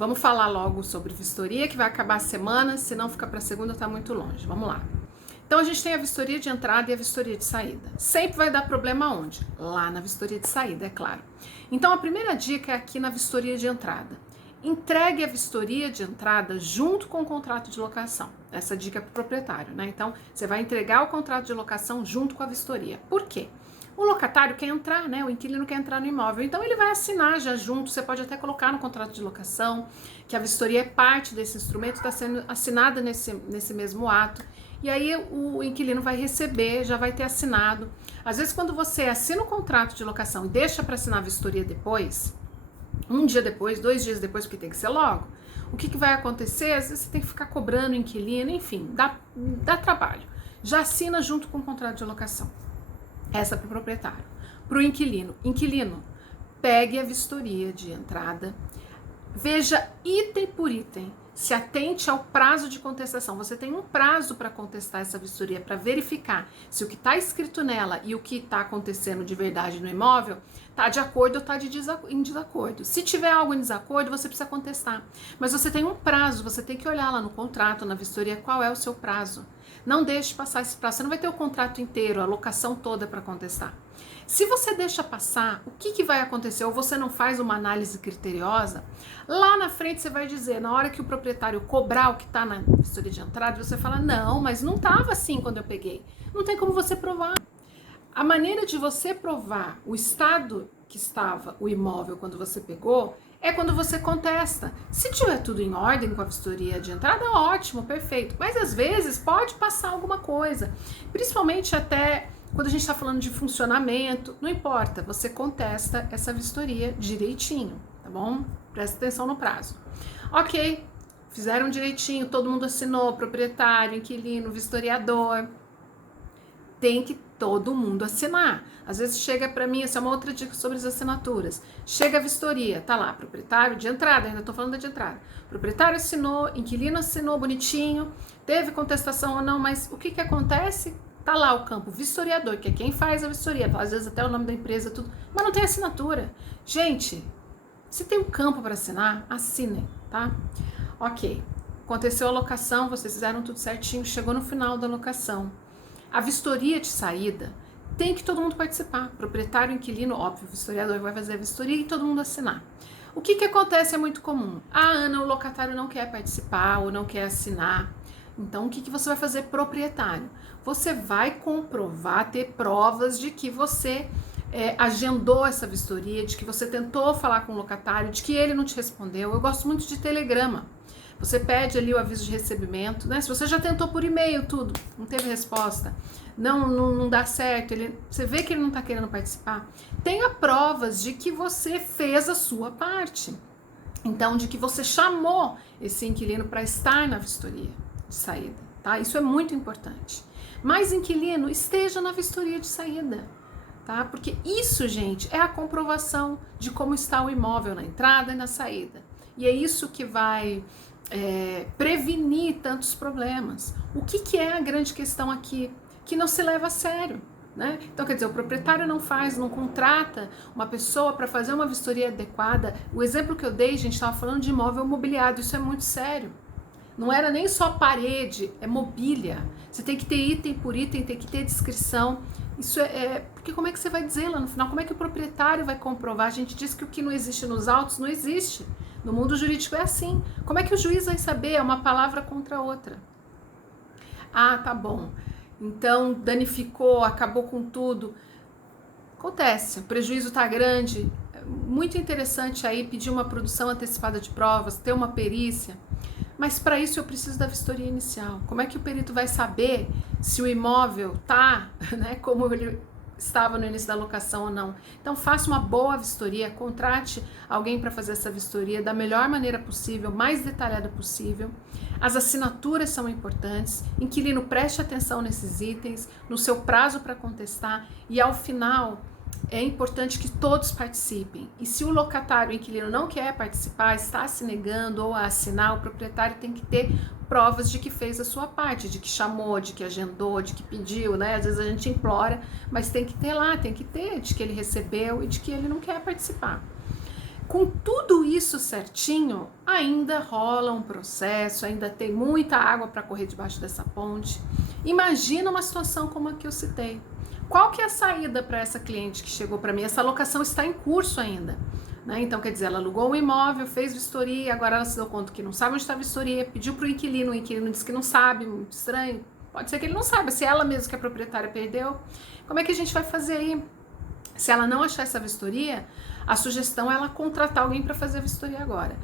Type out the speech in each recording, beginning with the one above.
Vamos falar logo sobre vistoria, que vai acabar a semana, se não ficar para segunda tá muito longe. Vamos lá. Então a gente tem a vistoria de entrada e a vistoria de saída. Sempre vai dar problema onde? Lá na vistoria de saída, é claro. Então a primeira dica é aqui na vistoria de entrada. Entregue a vistoria de entrada junto com o contrato de locação. Essa dica é para o proprietário, né? Então você vai entregar o contrato de locação junto com a vistoria. Por quê? O locatário quer entrar, né? O inquilino quer entrar no imóvel, então ele vai assinar já junto. Você pode até colocar no contrato de locação que a vistoria é parte desse instrumento, está sendo assinada nesse mesmo ato. E aí o inquilino vai receber, já vai ter assinado. Às vezes, quando você assina o contrato de locação e deixa para assinar a vistoria depois, um dia depois, 2 dias depois, porque tem que ser logo, o que vai acontecer? Às vezes você tem que ficar cobrando o inquilino, enfim, dá trabalho. Já assina junto com o contrato de locação. Essa para o proprietário. Para o inquilino. Inquilino, pegue a vistoria de entrada, veja item por item, se atente ao prazo de contestação. Você tem um prazo para contestar essa vistoria, para verificar se o que está escrito nela e o que está acontecendo de verdade no imóvel está de acordo ou está em desacordo. Se tiver algo em desacordo, você precisa contestar. Mas você tem um prazo, você tem que olhar lá no contrato, na vistoria, qual é o seu prazo. Não deixe passar esse prazo, você não vai ter o contrato inteiro, a locação toda para contestar. Se você deixa passar, o que vai acontecer? Ou você não faz uma análise criteriosa, lá na frente você vai dizer, na hora que o proprietário cobrar o que está na vistoria de entrada, você fala, não, mas não estava assim quando eu peguei. Não tem como você provar. A maneira de você provar o estado que estava o imóvel quando você pegou é quando você contesta. Se tiver tudo em ordem com a vistoria de entrada, ótimo, perfeito. Mas às vezes pode passar alguma coisa, principalmente até quando a gente está falando de funcionamento, não importa, você contesta essa vistoria direitinho, tá bom? Presta atenção no prazo. Ok, fizeram direitinho, todo mundo assinou, proprietário, inquilino, vistoriador. Tem que todo mundo assinar. Às vezes chega para mim, essa é uma outra dica sobre as assinaturas. Chega a vistoria, tá lá, proprietário de entrada, ainda tô falando da de entrada. Proprietário assinou, inquilino assinou bonitinho, teve contestação ou não, mas o que acontece? Tá lá o campo vistoriador, que é quem faz a vistoria, às vezes até o nome da empresa, tudo, mas não tem assinatura. Gente, se tem um campo para assinar, assinem, tá? Ok, aconteceu a locação, vocês fizeram tudo certinho, chegou no final da locação. A vistoria de saída tem que todo mundo participar. Proprietário, inquilino, óbvio, o vistoriador vai fazer a vistoria e todo mundo assinar. O que acontece é muito comum. Ah, Ana, o locatário não quer participar ou não quer assinar. Então, o que você vai fazer, proprietário? Você vai comprovar, ter provas de que você agendou essa vistoria, de que você tentou falar com o locatário, de que ele não te respondeu. Eu gosto muito de telegrama. Você pede ali o aviso de recebimento, né? Se você já tentou por e-mail tudo, não teve resposta, não dá certo, você vê que ele não está querendo participar, tenha provas de que você fez a sua parte. Então, de que você chamou esse inquilino para estar na vistoria de saída, tá? Isso é muito importante. Mas, inquilino, esteja na vistoria de saída, tá? Porque isso, gente, é a comprovação de como está o imóvel na entrada e na saída. E é isso que vai prevenir tantos problemas. O que é a grande questão aqui? Que não se leva a sério, né? Então, quer dizer, o proprietário não contrata uma pessoa para fazer uma vistoria adequada. O exemplo que eu dei, gente, estava falando de imóvel mobiliado, isso é muito sério. Não era nem só parede, é mobília. Você tem que ter item por item, tem que ter descrição. Isso porque como é que você vai dizer lá no final? Como é que o proprietário vai comprovar? A gente diz que o que não existe nos autos não existe. No mundo jurídico é assim. Como é que o juiz vai saber? É uma palavra contra outra. Ah, tá bom. Então, danificou, acabou com tudo. Acontece, o prejuízo tá grande. Muito interessante aí pedir uma produção antecipada de provas, ter uma perícia. Mas para isso eu preciso da vistoria inicial. Como é que o perito vai saber se o imóvel tá, né, como ele estava no início da locação ou não? Então faça uma boa vistoria, contrate alguém para fazer essa vistoria da melhor maneira possível, mais detalhada possível. As assinaturas são importantes, inquilino, preste atenção nesses itens, no seu prazo para contestar e ao final é importante que todos participem. E se o locatário, o inquilino, não quer participar, está se negando ou a assinar, o proprietário tem que ter provas de que fez a sua parte, de que chamou, de que agendou, de que pediu, né? Às vezes a gente implora, mas tem que ter lá, tem que ter de que ele recebeu e de que ele não quer participar. Com tudo isso certinho, ainda rola um processo, ainda tem muita água para correr debaixo dessa ponte. Imagina uma situação como a que eu citei. Qual que é a saída para essa cliente que chegou para mim? Essa locação está em curso ainda. Né? Então, quer dizer, ela alugou um imóvel, fez vistoria, agora ela se deu conta que não sabe onde está a vistoria, pediu para o inquilino disse que não sabe, muito estranho. Pode ser que ele não saiba, se ela mesma que é proprietária perdeu. Como é que a gente vai fazer aí? Se ela não achar essa vistoria, a sugestão é ela contratar alguém para fazer a vistoria agora.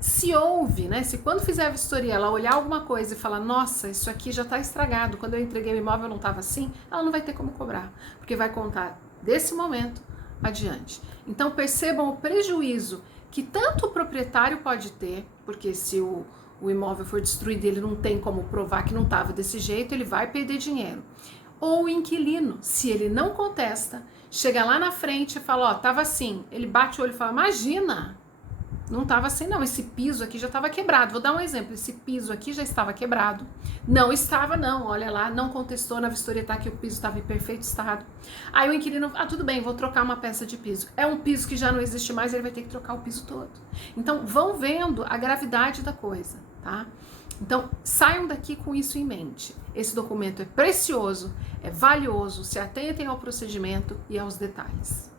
Se houve, né? Se quando fizer a vistoria ela olhar alguma coisa e falar, nossa, isso aqui já está estragado, quando eu entreguei o imóvel não estava assim, ela não vai ter como cobrar, porque vai contar desse momento adiante. Então percebam o prejuízo que tanto o proprietário pode ter, porque se o imóvel for destruído, ele não tem como provar que não estava desse jeito, ele vai perder dinheiro. Ou o inquilino, se ele não contesta, chega lá na frente e fala, ó, tava assim. Ele bate o olho e fala, imagina, não tava assim não, esse piso aqui já estava quebrado. Vou dar um exemplo, esse piso aqui já estava quebrado. Não estava não, olha lá, não contestou, na vistoria tá que o piso estava em perfeito estado. Aí o inquilino, tudo bem, vou trocar uma peça de piso. É um piso que já não existe mais, ele vai ter que trocar o piso todo. Então vão vendo a gravidade da coisa, tá? Então, saiam daqui com isso em mente. Esse documento é precioso, é valioso, se atentem ao procedimento e aos detalhes.